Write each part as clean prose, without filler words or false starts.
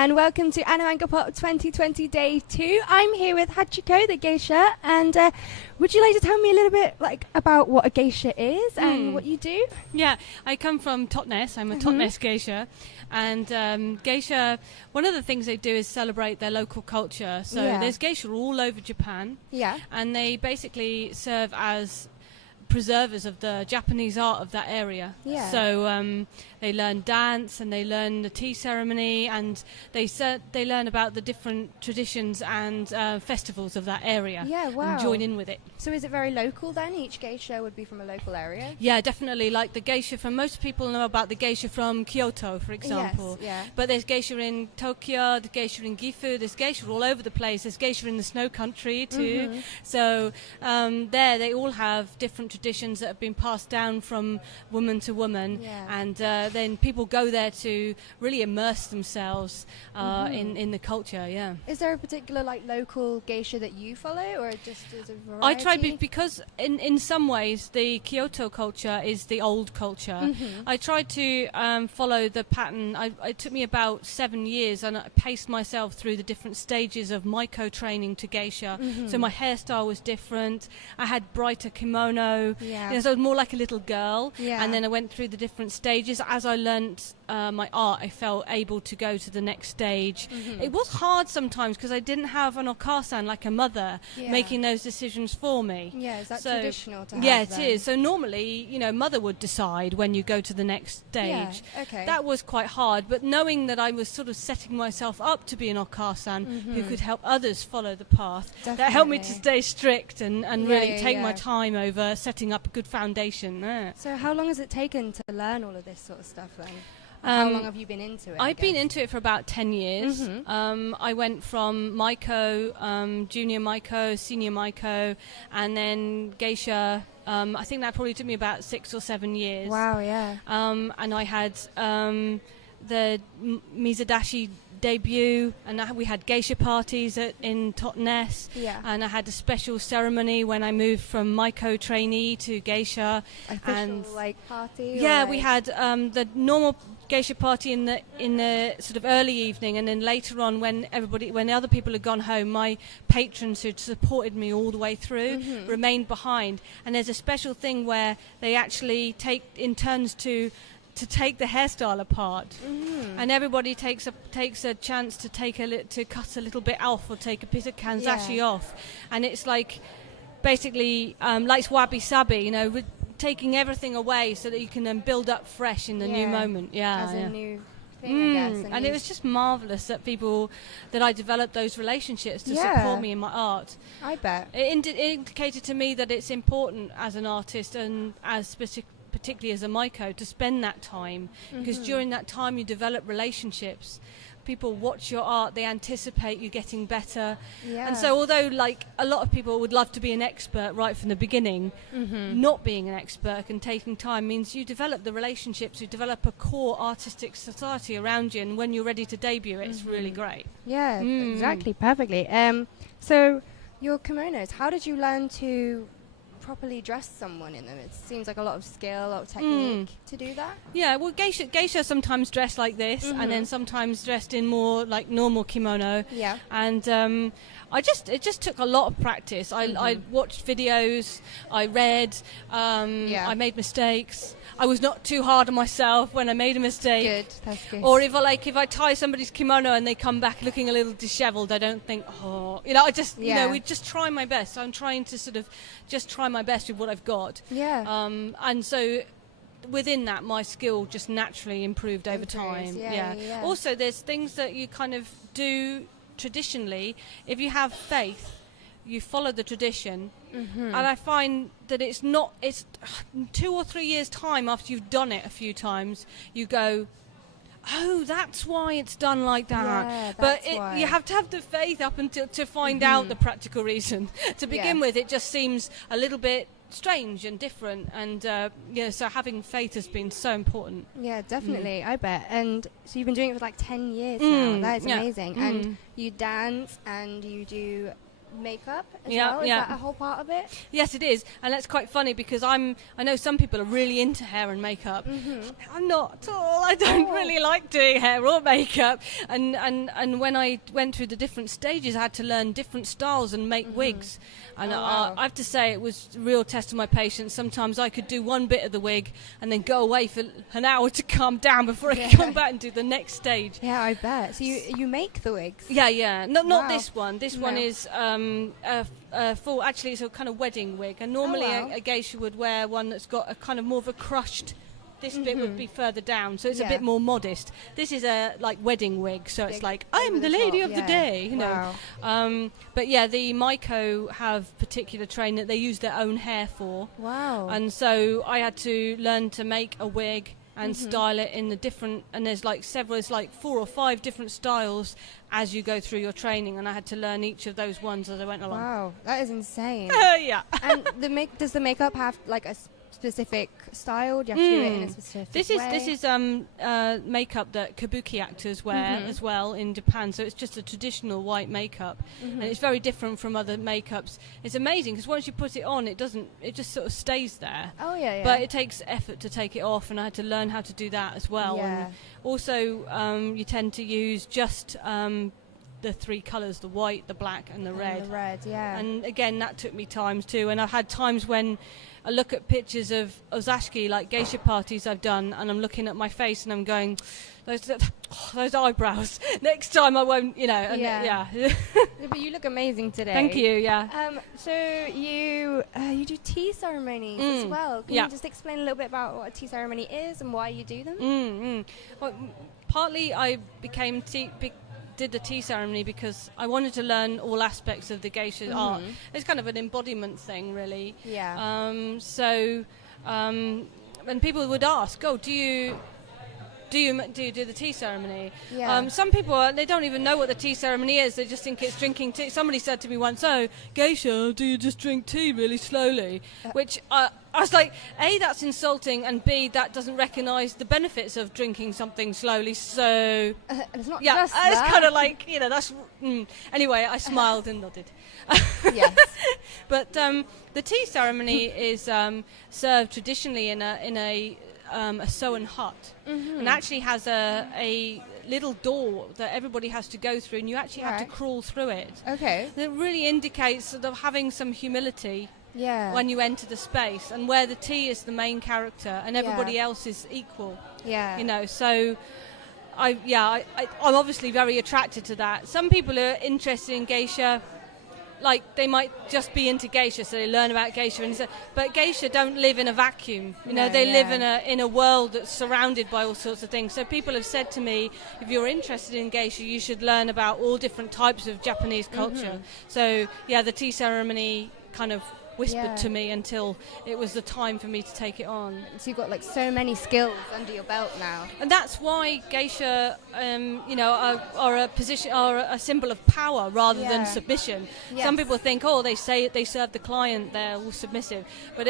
and welcome to Animangapop 2020 Day 2. I'm here with Hachiko, the Geisha, and would you like to tell me a little bit about what a Geisha is and what you do? Yeah, I come from Totnes. I'm a Totnes Geisha, and Geisha, one of the things they do is celebrate their local culture. So there's Geisha all over Japan, and they basically serve as preservers of the Japanese art of that area. So they learn dance and they learn the tea ceremony, and they learn about the different traditions and festivals of that area. And join in with it. So is it very local then? Each geisha would be from a local area? Yeah, definitely. Like the geisha from, most people know about the geisha from Kyoto, for example. But there's geisha in Tokyo, there's geisha in Gifu, there's geisha all over the place. There's geisha in the snow country too. So there they all have different traditions that have been passed down from woman to woman, and then people go there to really immerse themselves in the culture. Is there a particular local geisha that you follow, or just as a variety? I try because in some ways the Kyoto culture is the old culture. I tried to follow the pattern. It took me about 7 years, and I paced myself through the different stages of Maiko training to geisha. So my hairstyle was different. I had brighter kimono. So I was more like a little girl. And then I went through the different stages. As I learnt my art, I felt able to go to the next stage. It was hard sometimes because I didn't have an okasan, like a mother, making those decisions for me. Is that traditional to have? It is. So normally, mother would decide when you go to the next stage. That was quite hard, but knowing that I was sort of setting myself up to be an okasan who could help others follow the path, that helped me to stay strict and really take my time over setting up a good foundation. So how long has it taken to learn all of this sort of stuff then? How long have you been into it? I've been into it for about 10 years. I went from Maiko, junior Maiko, senior Maiko, and then Geisha. I think that probably took me about 6 or 7 years. Wow, yeah. And I had the Mizadashi debut, and we had geisha parties in Totnes, and I had a special ceremony when I moved from Maiko trainee to geisha. Official party? We had the normal geisha party in the sort of early evening, and then later on when the other people had gone home, my patrons who'd supported me all the way through remained behind. And there's a special thing where they actually take in turns to take the hairstyle apart, and everybody takes a chance to cut a little bit off or take a bit of kanzashi off, and it's basically like wabi sabi, taking everything away so that you can then build up fresh in the new moment. As a new thing, I guess. And it was just marvelous that I developed those relationships to support me in my art. I bet it indicated to me that it's important as an artist and as particularly as a Maiko, to spend that time, because during that time you develop relationships. People watch your art, they anticipate you getting better. And so although a lot of people would love to be an expert right from the beginning, not being an expert and taking time means you develop the relationships, you develop a core artistic society around you, and when you're ready to debut it's really great. Exactly, perfectly. So your kimonos, how did you learn to properly dress someone in them? It seems like a lot of skill, a lot of technique to do that. Well, geisha sometimes dressed like this, and then sometimes dressed in more like normal kimono. And it just took a lot of practice. I watched videos, I read, I made mistakes. I was not too hard on myself when I made a mistake. Good, that's good. Or if I tie somebody's kimono and they come back looking a little dishevelled, I don't think, I just, we just try my best. I'm trying to sort of just try my best with what I've got. And so within that, my skill just naturally improved over time. Also, there's things that you kind of do traditionally. If you have faith, you follow the tradition, and I find that it's 2 or 3 years time after you've done it a few times, you go, oh, that's why it's done like that. But you have to have the faith up until to find out the practical reason. To begin with, it just seems a little bit strange and different, and so having faith has been so important. Definitely. I bet. And so you've been doing it for 10 years now. That is amazing. And you dance and you do makeup as well? Is that a whole part of it? Yes, it is, and that's quite funny because I know some people are really into hair and makeup. I'm not at all. I don't really like doing hair or makeup, and when I went through the different stages, I had to learn different styles and make wigs. And I have to say, it was a real test of my patience. Sometimes I could do one bit of the wig and then go away for an hour to calm down before I could come back and do the next stage. Yeah, I bet. So you make the wigs? Yeah. Not this one. This one is full. Actually, it's a kind of wedding wig. And normally a geisha would wear one that's got a kind of more of a crushed. This bit would be further down, so it's a bit more modest. This is a wedding wig, so it's like I'm the lady of the day, you know. But yeah, the Maiko have particular training that they use their own hair for. Wow. And so I had to learn to make a wig and style it in the different, and there's like 4 or 5 different styles as you go through your training, and I had to learn each of those ones as I went along. Wow, that is insane. Yeah. And does the makeup have like a specific style? Do you have to do it in a specific way? This is makeup that kabuki actors wear as well in Japan. So it's just a traditional white makeup, and it's very different from other makeups. It's amazing because once you put it on, it just sort of stays there. Oh yeah. But it takes effort to take it off, and I had to learn how to do that as well. Yeah. And also, you tend to use just the 3 colours, the white, the black and the red. The red, yeah. And again, that took me times too. And I've had times when I look at pictures of ozashiki, like geisha parties I've done, and I'm looking at my face and I'm going, those eyebrows. Next time I won't, you know. And yeah. But you look amazing today. Thank you. Yeah. So you do tea ceremonies as well. Can you just explain a little bit about what a tea ceremony is and why you do them? Well, partly I did the tea ceremony because I wanted to learn all aspects of the geisha art. It's kind of an embodiment thing, really. Yeah. And people would ask, do you do the tea ceremony? Yeah. Some people, they don't even know what the tea ceremony is. They just think it's drinking tea. Somebody said to me once, geisha, do you just drink tea really slowly? Which I was like, A, that's insulting, and B, that doesn't recognise the benefits of drinking something slowly. So it's not just that. It's kind of like, that's... Anyway, I smiled and nodded. Yes. But the tea ceremony is served traditionally in a sewn hut, and actually has a little door that everybody has to go through, and you actually have to crawl through it. Okay. It really indicates sort of having some humility when you enter the space, and where the tea is the main character and everybody else is equal. Yeah. So I'm obviously very attracted to that. Some people are interested in geisha, like they might just be into geisha, so they learn about geisha, but geisha don't live in a vacuum. They live in a world that's surrounded by all sorts of things. So people have said to me, if you're interested in geisha, you should learn about all different types of Japanese culture. So the tea ceremony kind of whispered to me until it was the time for me to take it on. So you've got like so many skills under your belt now. And that's why geisha, are a position, are a symbol of power rather than submission. Yes. Some people think, they say they serve the client, they're all submissive. But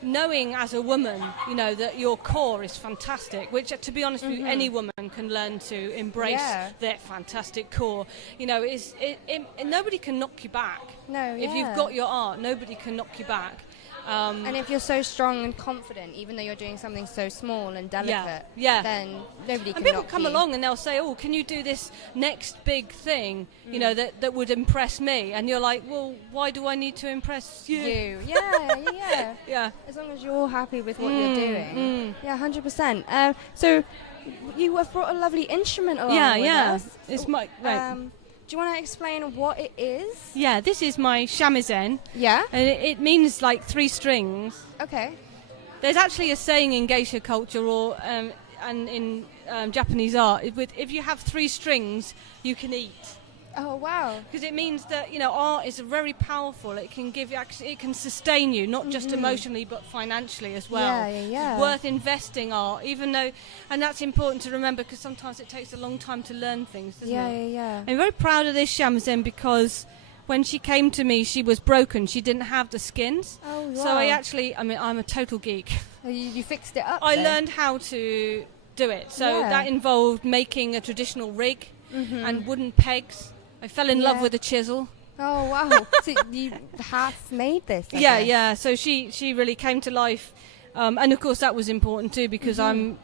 knowing as a woman, that your core is fantastic, which to be honest with you, any woman can learn to embrace their fantastic core. Nobody can knock you back. No, If you've got your art, nobody can knock you back. And if you're so strong and confident, even though you're doing something so small and delicate, then nobody can. And people come along and they'll say, "Can you do this next big thing? That would impress me?" And you're like, "Well, why do I need to impress you?" Yeah. As long as you're happy with what you're doing. Yeah, 100%. So you have brought a lovely instrument along with us. It's my right. Do you want to explain what it is? Yeah, this is my shamisen. Yeah? And it means like 3 strings. Okay. There's actually a saying in geisha culture and in Japanese art, if you have 3 strings, you can eat. Oh, wow. Because it means that, art is very powerful. It can it can sustain you, not just emotionally, but financially as well. Yeah. It's worth investing art, and that's important to remember because sometimes it takes a long time to learn things, doesn't it? Yeah. I'm very proud of this shamisen because when she came to me, she was broken. She didn't have the skins. Oh, wow. So I'm a total geek. You fixed it up I learned how to do it. So that involved making a traditional rig and wooden pegs. I fell in love with a chisel. Oh wow! So you half made this? I guess. Yeah. So she really came to life, and of course that was important too because I'm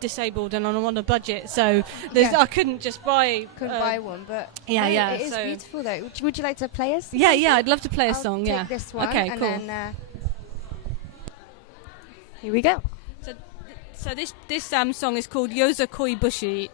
disabled and I'm on a budget, so I couldn't just buy. Couldn't buy one, but it is beautiful though. Would you like to play us? Yeah, I'd love to play a song. Take this one. Okay, and cool. Then, here we go. So this song is called Yoza Koi Bushi.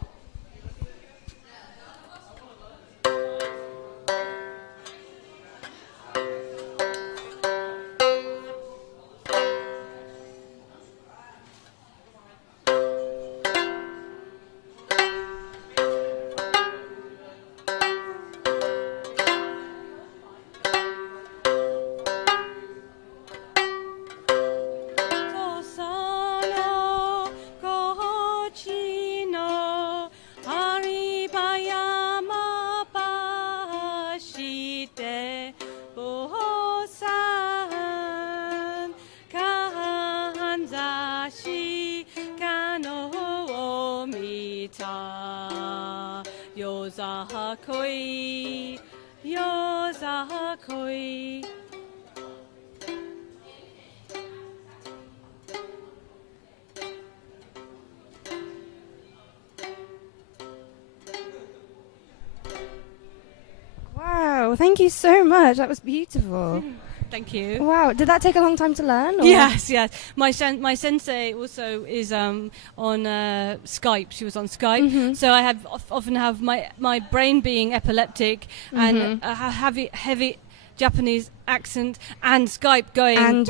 Wow! Thank you so much. That was beautiful. Thank you. Wow! Did that take a long time to learn? Or? Yes. My sensei also is on Skype. She was on Skype, so I often have my brain being epileptic and a heavy Japanese accent and Skype going. And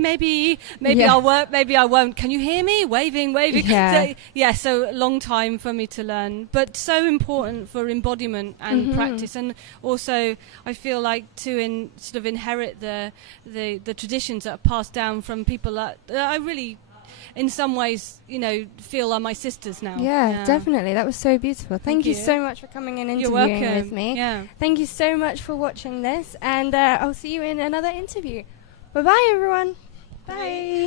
maybe I'll work. Maybe I won't. Can you hear me? Waving. Yeah. So a long time for me to learn, but so important for embodiment and practice, and also I feel like to sort of inherit the traditions that are passed down from people that I really, in some ways, feel are my sisters now. Yeah, definitely. That was so beautiful. Thank you so much for coming and interviewing with me. Yeah. Thank you so much for watching this, and I'll see you in another interview. Bye-bye, everyone. Bye.